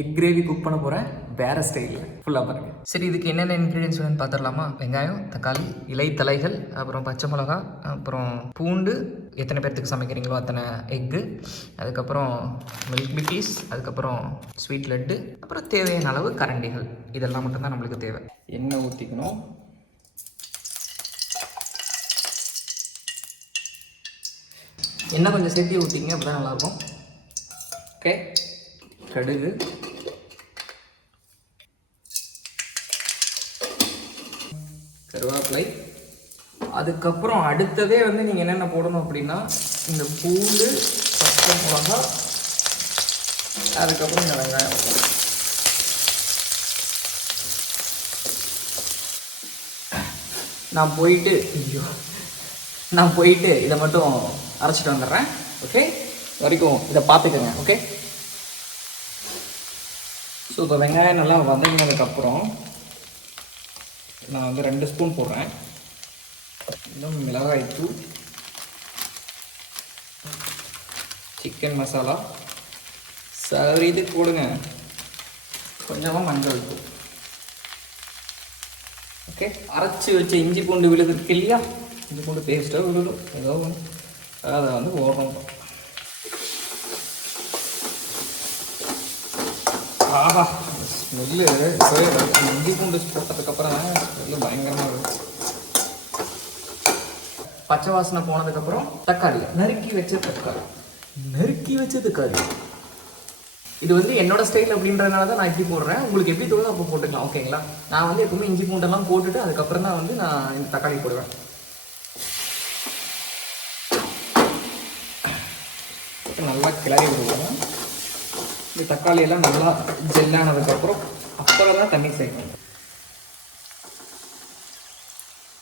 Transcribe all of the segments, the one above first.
Egg gravy cook பண்ண போகிறேன் வேறு ஸ்டைலில் ஃபுல்லாக பாருங்கள். சரி, இதுக்கு என்னென்ன இன்க்ரீடியன்ஸ் வேணும்னு பார்த்துடலாமா? வெங்காயம், தக்காளி, இலை தலைகள், அப்புறம் பச்சை மிளகா, அப்புறம் பூண்டு, எத்தனை பேர்த்துக்கு சமைக்கிறீங்களோ அத்தனை எக்கு, அதுக்கப்புறம் மில்க் பிக்கீஸ், அதுக்கப்புறம் ஸ்வீட் லட்டு, அப்புறம் தேவையான அளவு கரண்டிகள். இதெல்லாம் மட்டும்தான் நம்மளுக்கு தேவை. எண்ணெய் ஊற்றிக்கணும். எண்ணெய் கொஞ்சம் சேர்த்து ஊற்றிங்க, அப்போ தான் நல்லாயிருக்கும். ஓகே, கடுகு, கருவேப்பிலை, அதுக்கப்புறம் அடுத்ததே வந்து நீங்கள் என்னென்ன போடணும் அப்படின்னா இந்த பூண்டு, பச்சை மிளகா, அதுக்கப்புறம் இந்த வெங்காயம். நான் போயிட்டு இதை மட்டும் அரைச்சிட்டு வந்துடுறேன். ஓகே, வரைக்கும் இதை பார்த்துக்கோங்க. ஓகே, ஸோ இப்போ வெங்காயம் நல்லா வதங்கினதுக்கப்புறம் நான் வந்து 2 ஸ்பூன் போடுறேன். இன்னும் மிளகாய்த்தூள், சிக்கன் மசாலா, சரி இது போடுங்க, கொஞ்சமாக மஞ்சள் தூள். ஓகே, அரைச்சி வச்ச இஞ்சி பூண்டு விழுது இருக்கு இல்லையா, இஞ்சி பூண்டு பேஸ்ட்டாக விழுடும் ஏதோ ஒன்று, அதை வந்து ஓடணும். ஆஹா, ஸ்மெல்லு இஞ்சி பூண்டு போட்டதுக்கப்புறம் ஸ்மெல்லு பயங்கரமாக இருக்கும். பச்சை வாசனை போனதுக்கப்புறம் தக்காளி, நறுக்கி வச்ச தக்காளி. இது வந்து என்னோட ஸ்டைல் அப்படின்றதுனால தான் நான் இப்படி போடுறேன். உங்களுக்கு எப்படி தோணுதோ அப்போ போட்டுக்கலாம். ஓகேங்களா, நான் வந்து எப்பவுமே இஞ்சி பூண்டெல்லாம் போட்டுட்டு அதுக்கப்புறம் தான் வந்து நான் இந்த தக்காளி போடுவேன். நல்லா கிளறி விடுவோம். இந்த தக்காளி எல்லாம் நல்லா ஜெல்லானதுக்கப்புறம் அப்புறம் தான் தண்ணி சேர்க்கணும்.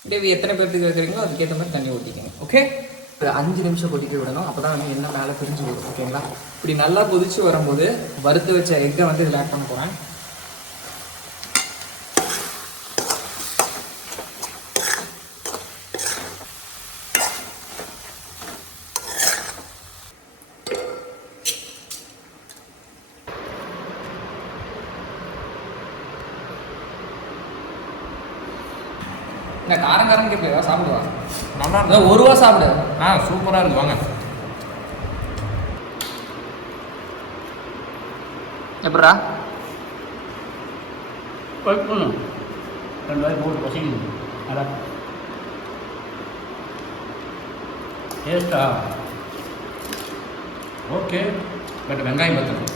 கிரேவி எத்தனை பேர்த்துக்கு வைக்கிறீங்களோ அதுக்கேற்ற மாதிரி தண்ணி ஊற்றிக்கணும். ஓகே, ஒரு 5 நிமிஷம் கொதிக்க விடணும். அப்போ தான் வந்து எண்ணெய் மேலே பிரிஞ்சு வரும். ஓகேங்களா, இப்படி நல்லா கொதிச்சு வரும்போது வறுத்து வச்ச எக்கை வந்து இதில் ஆட் பண்ண போகிறேன். நான் காரம் கேட்பேன், சாப்பிடுவா நல்லா இருந்தா ஒரு ரூபா சாப்பிடு. சூப்பராக இருக்கு. வாங்க, எப்படா பண்ணும் 2 வாய் போட்டு பசிங்க. அதான் டேஸ்டா ஓகே, பட் வெங்காயம் பத்தணும்.